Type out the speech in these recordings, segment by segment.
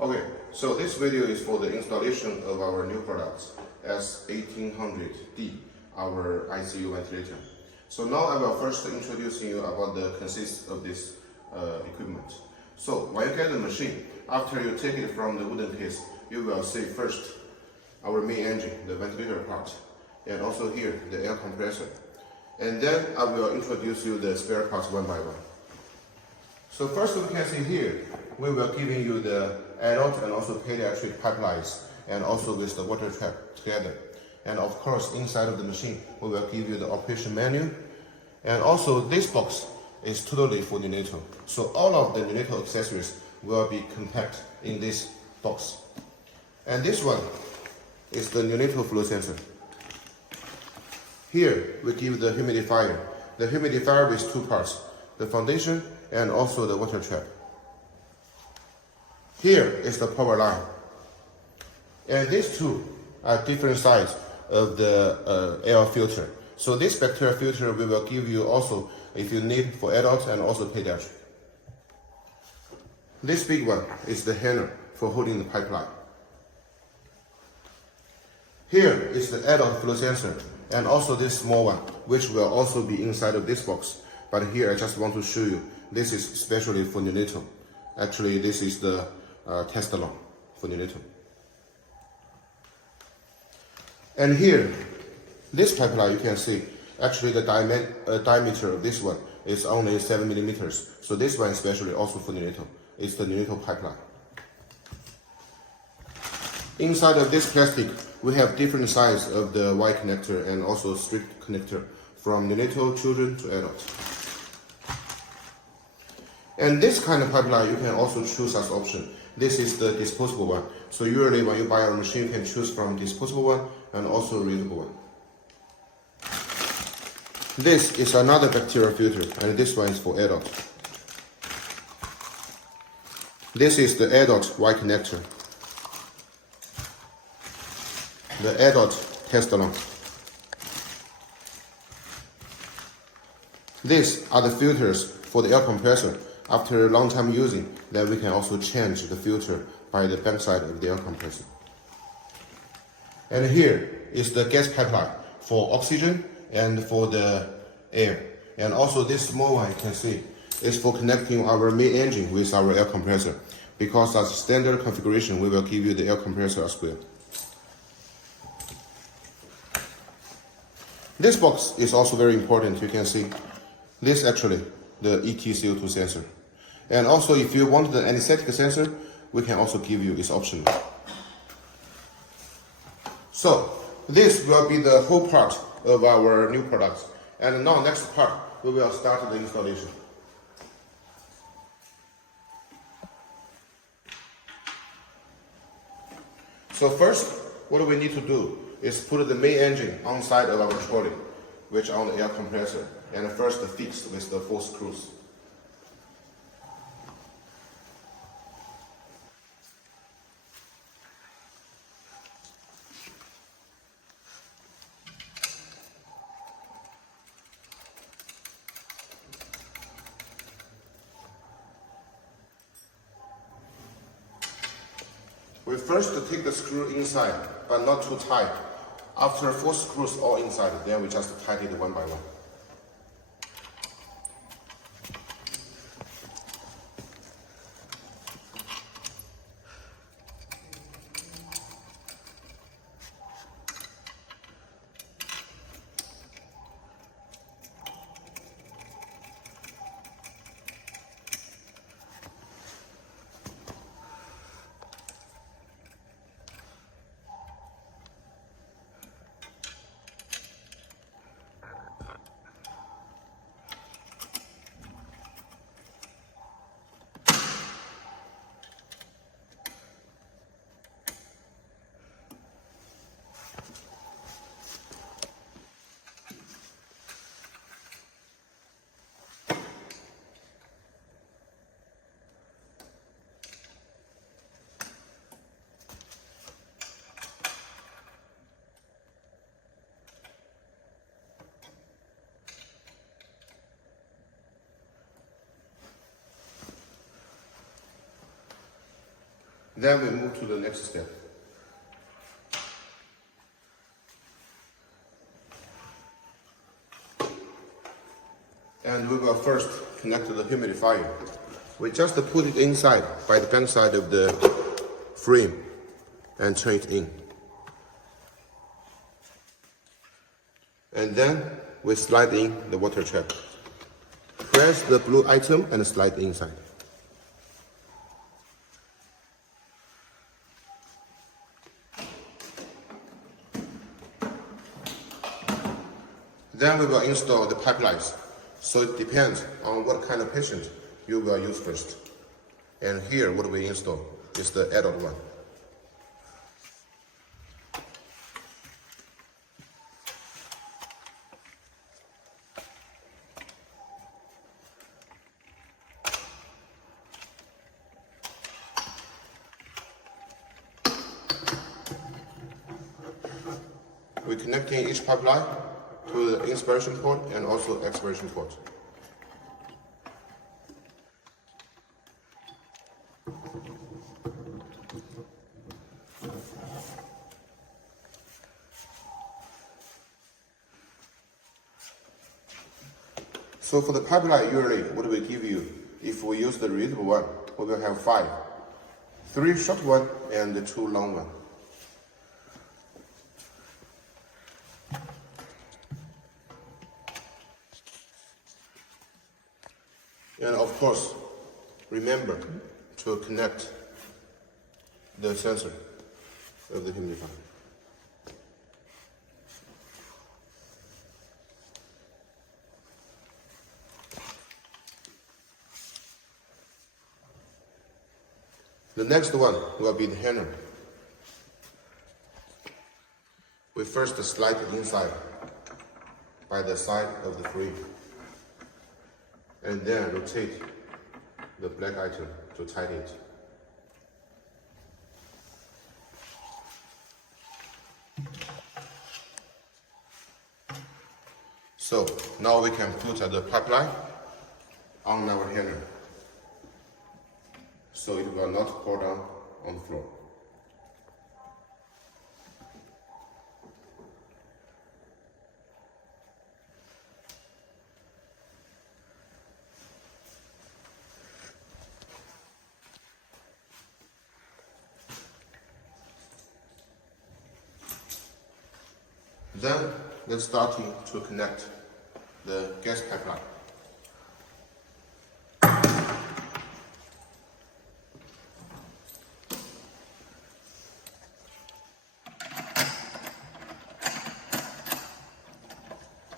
Okay, so this video is for the installation of our new products, SY-E055 our ICU ventilator. So now I will first introduce you about the consists of this equipment. So when you get the machine, after you take it from the wooden case, you will see first our main engine, the ventilator part, and also here the air compressor. And then I will introduce you the spare parts one by one. So first we can see here, we will giving you the adult and also pediatric pipelines, and also with the water trap together. And of course, inside of the machine, we will give you the operation manual. And also this box is totally for neonatal. So all of the neonatal accessories will be compact in this box. And this one is the neonatal flow sensor. Here we give the humidifier. The humidifier with two parts, the foundation and also the water trap. Here is the power line. And these two are different size of the air filter. So this bacteria filter we will give you also if you need for adults and also pediatric. This big one is the handle for holding the pipeline. Here is the adult flow sensor and also this small one, which will also be inside of this box. But here I just want to show you, this is especially for neonatal. Actually, this is the test along for neonatal. And here, this pipeline you can see, actually the diameter of this one is only 7 millimeters. So this one especially also for neonatal. It's the neonatal pipeline. Inside of this plastic, we have different size of the Y connector and also strict connector from neonatal children to adults. And this kind of pipeline you can also choose as option. This is the disposable one. So usually when you buy a machine, you can choose from disposable one and also reusable one. This is another bacterial filter, and this one is for adults. This is the adult Y connector. The adult test along. These are the filters for the air compressor. After a long time using, then we can also change the filter by the backside of the air compressor. And here is the gas pipeline for oxygen and for the air. And also this small one you can see is for connecting our main engine with our air compressor. Because as standard configuration, we will give you the air compressor as well. This box is also very important. You can see this actually the ET-CO2 sensor. And also if you want the anesthetic sensor, we can also give you, it's optional. So this will be the whole part of our new products. And now next part, we will start the installation. So first, what we need to do is put the main engine on side of our trolley, which on the air compressor, and first fix with the 4 screws. We first take the screw inside, but not too tight. After 4 screws all inside, then we just tighten it one by one. Then we move to the next step. And we will first connect to the humidifier. We just put it inside by the back side of the frame and turn it in. And then we slide in the water trap. Press the blue item and slide inside. Then we will install the pipelines. So it depends on what kind of patient you will use first. And here what we install is the adult one. We're connecting each pipeline to the inspiration port and also expiration port. So for the pipeline, usually what we give you, if we use the reusable one, we will have 5. 3 short one and 2 long one. And of course, remember to connect the sensor of the humidifier. The next one will be the handle. We first slide it inside by the side of the frame, and then rotate the black item to tighten it. So now we can put the pipeline on our handle, so it will not pour down on the floor. Then let's start to connect the gas pipeline.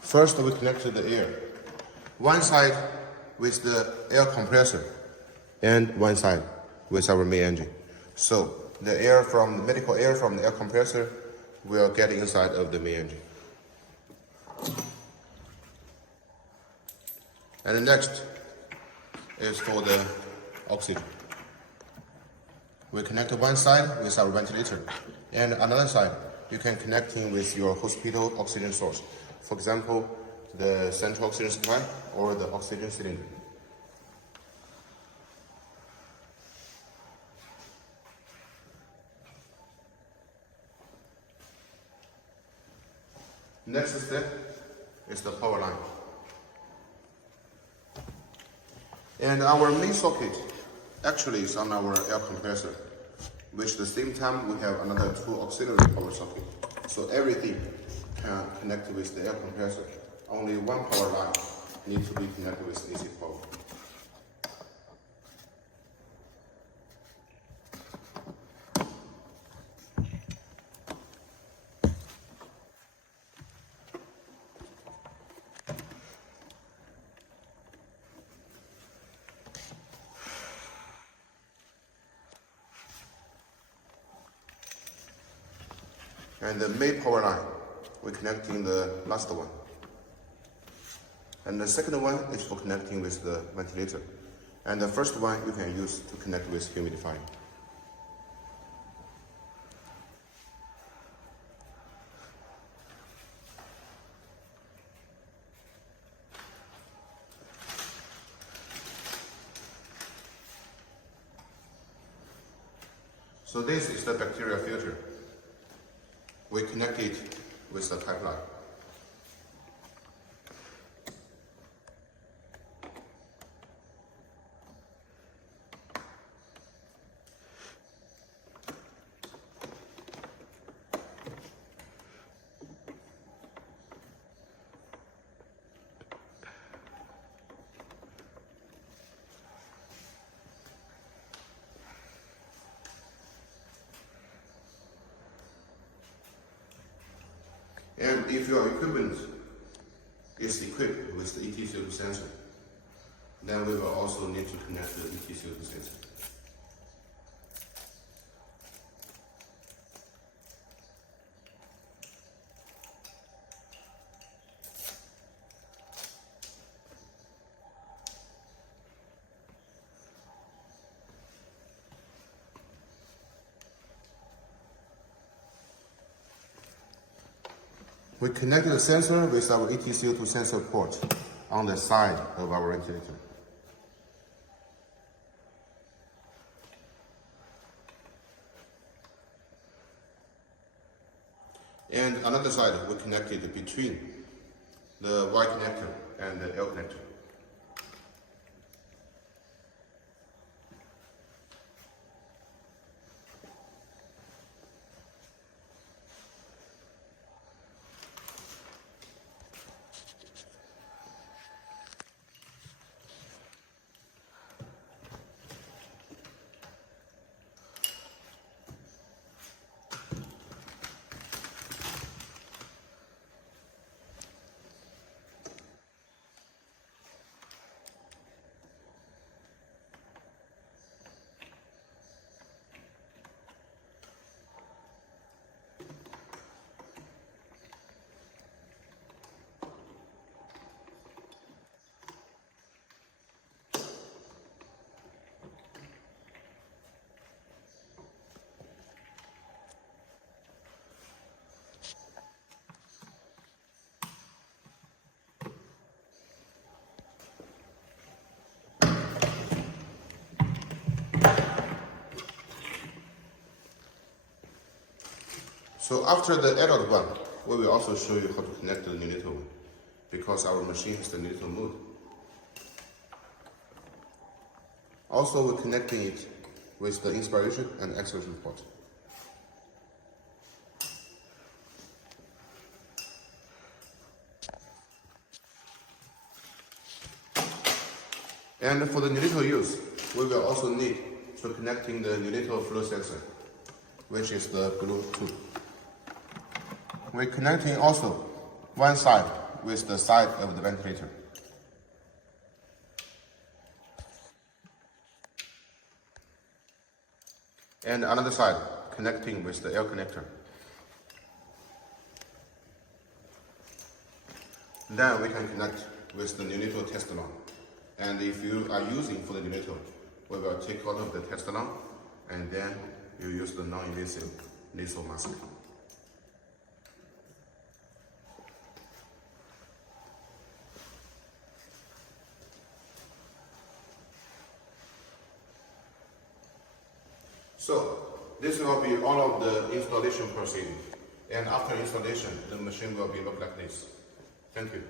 First we connect to the air. One side with the air compressor and one side with our main engine. So the air from the medical air from the air compressor will get inside of the main engine. And the next is for the oxygen. We connect one side with our ventilator, and another side you can connect in with your hospital oxygen source. For example, the central oxygen supply or the oxygen cylinder. Next step is the power line. And our main socket actually is on our air compressor, which at the same time we have another 2 auxiliary power sockets. So everything can connect with the air compressor. Only one power line needs to be connected with AC power. And the main power line, we're connecting the last one. And the second one is for connecting with the ventilator. And the first one you can use to connect with humidifier. So this is the bacteria filter. We connect it with the pipeline. And if your equipment is equipped with the ET02 sensor, then we will also need to connect the ET02 sensor. We connect the sensor with our ET02 sensor port on the side of our ventilator. And another side, we connect it between the Y connector and the L connector. So after the adult one, we will also show you how to connect the neonatal one, because our machine has the neonatal mode. Also, we're connecting it with the inspiration and expiration port. And for the neonatal use, we will also need to connecting the neonatal flow sensor, which is the blue tube. We're connecting also one side with the side of the ventilator. And another side connecting with the air connector. Then we can connect with the neonatal test lamp. And if you are using for the neonatal, we will take out of the test lamp and then you use the non-invasive nasal mask. So this will be all of the installation procedure. And after installation, the machine will be look like this. Thank you.